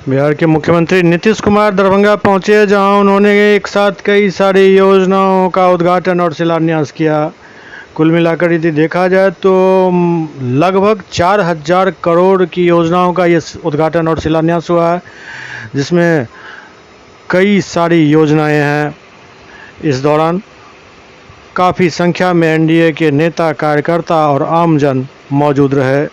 बिहार के मुख्यमंत्री नीतीश कुमार दरभंगा पहुंचे, जहां उन्होंने एक साथ कई सारी योजनाओं का उद्घाटन और शिलान्यास किया। कुल मिलाकर यदि देखा जाए तो लगभग 4,000 करोड़ की योजनाओं का ये उद्घाटन और शिलान्यास हुआ है, जिसमें कई सारी योजनाएं हैं। इस दौरान काफ़ी संख्या में एनडीए के नेता, कार्यकर्ता और आमजन मौजूद रहे।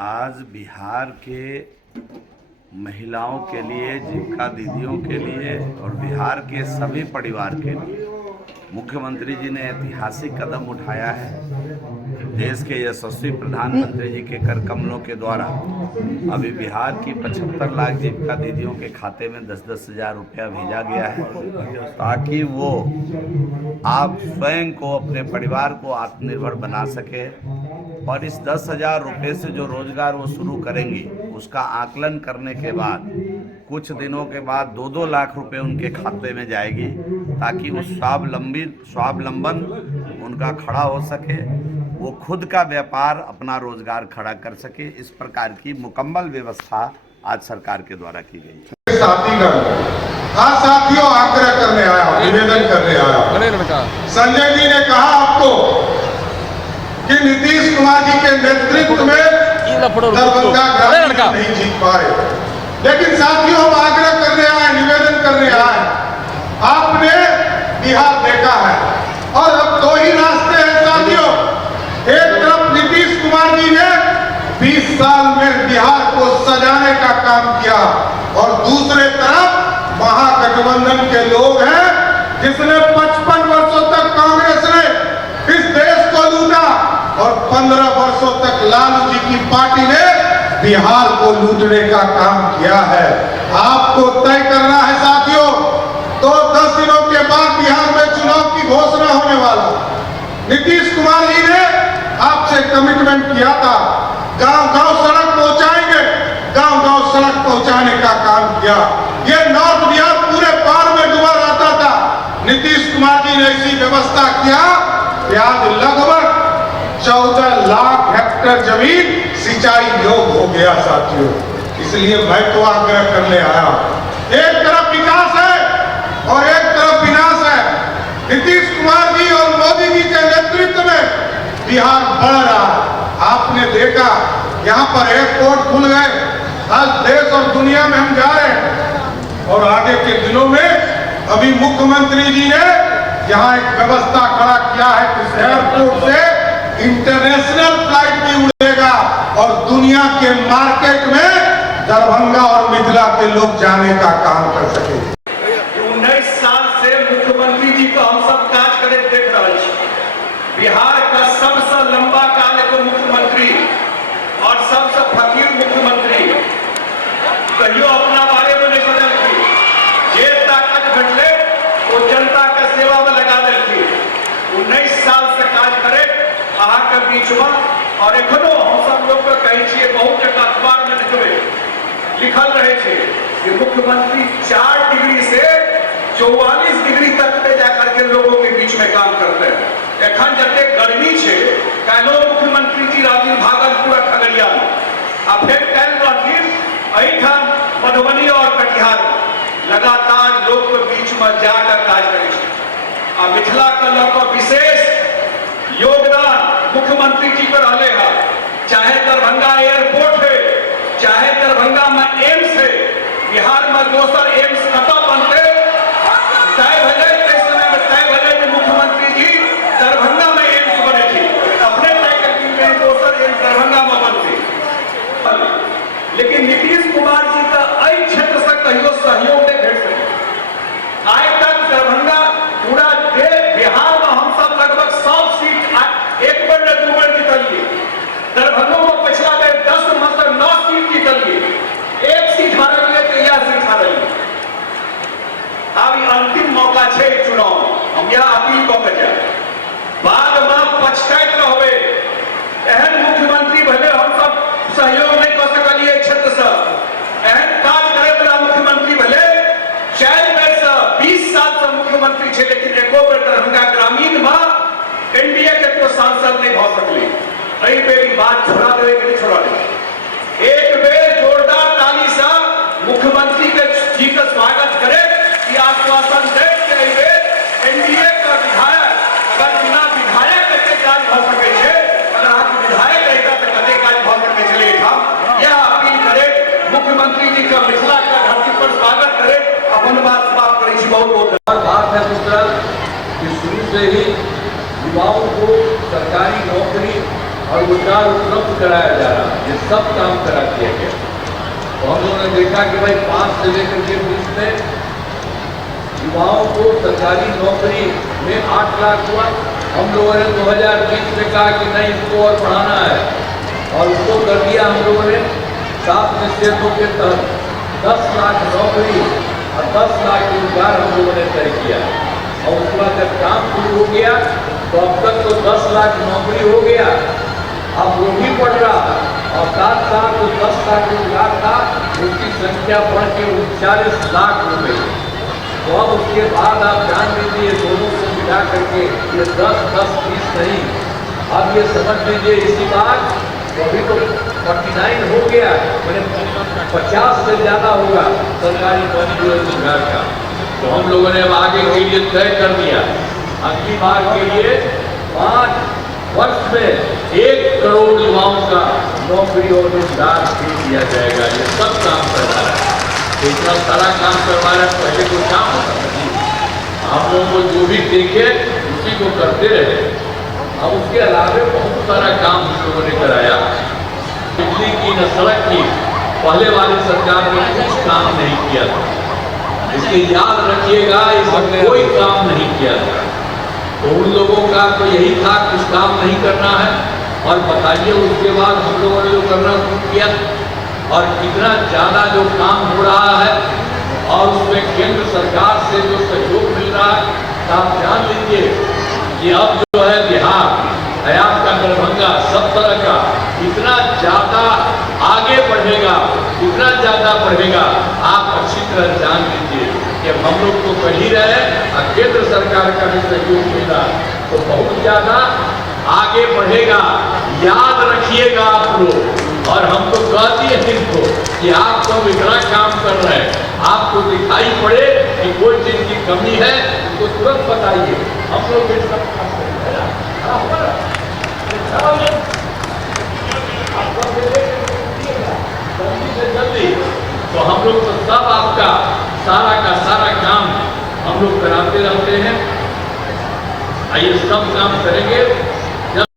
आज बिहार के महिलाओं के लिए, जीविका दीदियों के लिए और बिहार के सभी परिवार के लिए मुख्यमंत्री जी ने ऐतिहासिक कदम उठाया है। देश के यशस्वी प्रधानमंत्री जी के कर कमलों के द्वारा अभी बिहार की 75 लाख जीविका दीदियों के खाते में 10-10 हज़ार रुपया भेजा गया है, ताकि वो आप स्वयं को, अपने परिवार को आत्मनिर्भर बना सके। और इस 10,000 रुपये से जो रोजगार वो शुरू करेंगी, उसका आकलन करने के बाद कुछ दिनों के बाद 2-2 लाख रुपए उनके खाते में जाएगी, ताकि वो स्वावलंबन उनका खड़ा हो सके, वो खुद का व्यापार, अपना रोजगार खड़ा कर सके। इस प्रकार की मुकम्मल व्यवस्था आज सरकार के द्वारा की गई है। आज साथियों आग्रह करने आया, निवेदन करने आया। संजय जी ने कहा आपको कि नीतीश कुमार जी के नेतृत्व में दरभंगा ग्रामीण नहीं जीत पाए, लेकिन साथियों हम आग्रह करने आए, निवेदन करने आए। आपने बिहार देखा है और अब दो ही रास्ते हैं साथियों। एक तरफ नीतीश कुमार जी ने 20 साल में बिहार को सजाने का काम किया और दूसरे तरफ महागठबंधन के लोग हैं, जिसने 55 वर्षों तक कांग्रेस ने इस देश को लूटा और 15 वर्षों तक लालू जी की पार्टी ने बिहार को लूटने का काम किया है। आपको तय करना है साथियों। तो 10 दिनों के बाद बिहार में चुनाव की घोषणा होने वाला। नीतीश कुमार जी ने आपसे कमिटमेंट किया था, गांव-गांव सड़क पहुंचाएंगे, गांव-गांव सड़क पहुंचाने का काम किया। ये नॉर्थ बिहार पूरे बाढ़ में डूबा रहता था, नीतीश कुमार जी ने ऐसी व्यवस्था किया कि आज लगभग 14 लाख हेक्टेयर जमीन सिंचाई योग्य हो गया साथियों। इसलिए मैं तो आग्रह करने आया, एक तरफ विकास है और एक तरफ विनाश है। नीतीश कुमार जी और मोदी जी के नेतृत्व में बिहार बढ़ रहा है। आपने देखा यहाँ पर एयरपोर्ट खुल गए, आज देश और दुनिया में हम जा रहे हैं। और आगे के दिनों में अभी मुख्यमंत्री जी ने यहाँ एक व्यवस्था खड़ा किया है कि एयरपोर्ट से इंटरनेशनल फ्लाइट भी उड़ेगा और दुनिया के मार्केट में दरभंगा और मिथिला के लोग जाने का काम कर सके। 19 साल से मुख्यमंत्री जी को हम सब काज करे देख रहे हैं। बिहार का सबसे लंबा काल को मुख्यमंत्री और सबसे फकीर मुख्यमंत्री कहियो अपना बारे में नहीं बदल की। जे ताकत घटले वो जनता के सेवा में लगा देती। 19 साल से काज करे अहाँ के बीच में और एखनो हम सब लोग के कहे छिए, बहुत जगह अखबार में लिखल रहे थे कि मुख्यमंत्री 4 डिग्री से 44 डिग्री तक पे जाकर के लोगों के बीच में काम करते हैं। एखन जते गर्मी छे, कालो मुख्यमंत्री जी राजीव भागलपुर खगड़िया में आ फिर कल रहथिन एठाम मधुबनी और कटिहार लगातार लोग के बीच में जाकर कार्य करे छे। आ मिथिला का लऽ विशेष योगदान मुख्यमंत्री जी के रहले है। चाहे दरभंगा एयरपोर्ट है, चाहे दरभंगा में एम्स है, बिहार में दोसर एम्स कतऽ बनते तय भेलै, समय में तय भेलै कि मुख्यमंत्री जी दरभंगा में एम्स बने थे, अपने तय करके दोसर एम्स दरभंगा में बनते। लेकिन नीतीश कुमार जी का एहि क्षेत्र से कहियो सहयोग नहीं भेट सके। आइ तक दरभंगा पूरा बिहार में हम सब लगभग 100 सीट एक बार न दू बार जीतलिए। दरभंगा में पिछला बेर 10 में से 9 सीट जीतलिए, एक सीट हारलिए तो यह सीट हारलिए। अब अंतिम मौका है चुनाव, हम यह अपील कऽ जाए, बाद में पछताइत रहबे। एहन मुख्यमंत्री भले हम सब सहयोग नहीं कर सकलिए क्षेत्र से, एहन काज करे वाला मुख्यमंत्री भले 4 बेर से 20 साल से मुख्यमंत्री छे, लेकिन एको बेर दरभंगा ग्रामीण में एनडीए के कोई सांसद नहीं भऽ सकले। एहि बेर बात छोड़ा देवे कि नहीं छोड़ा देवे। एक बेर जोरदार ताली से मुख्यमंत्री के जी का स्वागत करे कि आश्वासन दे कि एहि बेर एनडीए का विधायक अगर बिना विधायक के काज भऽ सकै छै, अगर आप विधायक रहता तो कदे काज भऽ सकै छलै। हम यह अपील करे मुख्यमंत्री जी का मिथिला का धरती पर स्वागत करे। अपन बात समाप्त करै छी। बहुत बहुत बात है मित्र कि शुरू से ही युवाओं को सरकारी नौकरी और रोजगार उपलब्ध कराया जा रहा है, ये सब काम करा दिया गया। तो हम लोगों ने देखा कि भाई 5 से लेकर के 20 में युवाओं को सरकारी नौकरी में 8 लाख हुआ। हम लोगों ने 2020 में कहा कि नहीं, इसको और बढ़ाना है, और उसको कर दिया हम लोगों ने 7 निश्चयों के तहत 10 लाख नौकरी और 10 लाख रोजगार हम लोगों ने तय किया। और उसके बाद जब काम शुरू हो गया तो अब तक तो 10 लाख नौकरी हो गया, अब वो भी बढ़ रहा, और साथ साथ जो 10 लाख रोजगार था उसकी संख्या बढ़ के 39 लाख हो गई। तो अब उसके बाद आप जान लीजिए दोनों को मिला करके ये 10-10-20 नहीं, अब ये समझ लीजिए इसी बार तो अभी तो 49 हो गया, मैंने 50 से ज़्यादा होगा सरकारी नौकरी और रोजगार का। तो हम लोगों ने अब आगे के लिए तय कर दिया, अगली बार के लिए 5 वर्ष में 1 करोड़ युवाओं का नौकरी और रोजगार दे दिया जाएगा। ये सब काम करना है, तो इतना सारा काम करवा रहे, पहले कोई काम होता नहीं। आप लोगों को जो भी देखे उसी को करते रहे। अब उसके अलावा बहुत सारा काम हम लोगों ने कराया, बिजली की न सड़क की। पहले वाली सरकार ने कुछ काम नहीं किया था, इसलिए याद रखिएगा, इसमें कोई काम नहीं किया था। तो उन लोगों का तो यही था कुछ काम नहीं करना है, और बताइए उसके बाद हम लोगों ने जो करना शुरू किया और कितना ज़्यादा जो काम हो रहा है, और उसमें केंद्र सरकार से जो सहयोग मिल रहा है, तो आप जान लीजिए कि अब जो है बिहार है आपका दरभंगा सब तरह का इतना ज़्यादा आगे बढ़ेगा, इतना ज़्यादा बढ़ेगा, आप अच्छी तरह जान लीजिए कि हम लोग तो कर ही रहे और केंद्र सरकार का भी सहयोग मिला तो बहुत ज़्यादा आगे बढ़ेगा। याद रखिएगा आप लोग, और हम तो कह दिए इनको कि आप सब इतना काम कर रहे हैं, आपको दिखाई पड़े कि कोई चीज़ की कमी है तो तुरंत बताइए, हम लोग ये सब काम करेंगे। जल्दी से जल्दी तो हम लोग तो सब आपका सारा का सारा काम हम लोग कराते रहते हैं, आइए सब काम करेंगे।